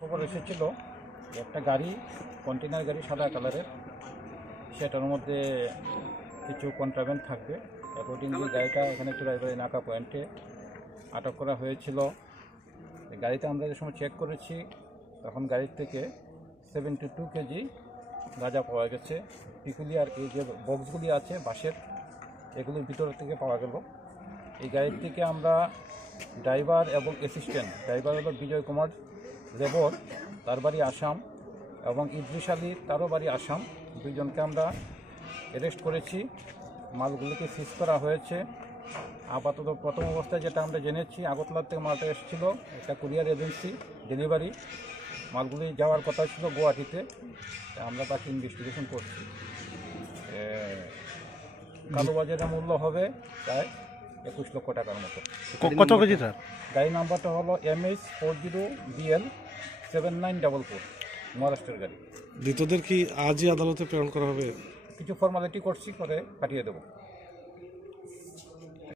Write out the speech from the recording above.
খবর এসেছিল একটা গাড়ি, কন্টেনার গাড়ি সাদা কালারের, সেটার মধ্যে কিছু কন্ট্রাব্যান্ড থাকবে। অ্যাকর্ডিংলি গাড়িটা এখানে চুরাইবাড়ি নাকা পয়েন্টে আটক করা হয়েছিল। গাড়িতে আমরা যে সময় চেক করেছি তখন গাড়ির থেকে 72 কেজি গাঁজা পাওয়া গেছে। পিকুলিয়ার এই যে বক্সগুলি আছে বাঁশের, এগুলির ভিতর থেকে পাওয়া গেল। এই গাড়ির থেকে আমরা ড্রাইভার এবং অ্যাসিস্ট্যান্ট, ড্রাইভার হলো বিজয় কুমার লেবর, তার বাড়ি আসাম, এবং ইদ্রিস আলী, তারও বাড়ি আসাম, দুইজনকে আমরা অ্যারেস্ট করেছি। মালগুলিকে সিজ করা হয়েছে। আপাতত প্রথম অবস্থায় যেটা আমরা জেনেছি, আগরতলা থেকে মালটা এসেছিল, একটা কুরিয়ার এজেন্সি ডেলিভারি, মালগুলি যাওয়ার কথা ছিল গুয়াহাটিতে। আমরা তাকে ইনভেস্টিগেশন করছি। কালোবাজারের মূল্য হবে প্রায় 21 লক্ষ টাকার মতো। কত কেজি স্যার? গাড়ি নাম্বারটা হলো MH40BL7944, মহারাষ্ট্রের গাড়ি। ধৃতদের কি আজই আদালতে প্রেরণ করা হবে? কিছু ফর্মালিটি করছি, করে পাঠিয়ে দেবো।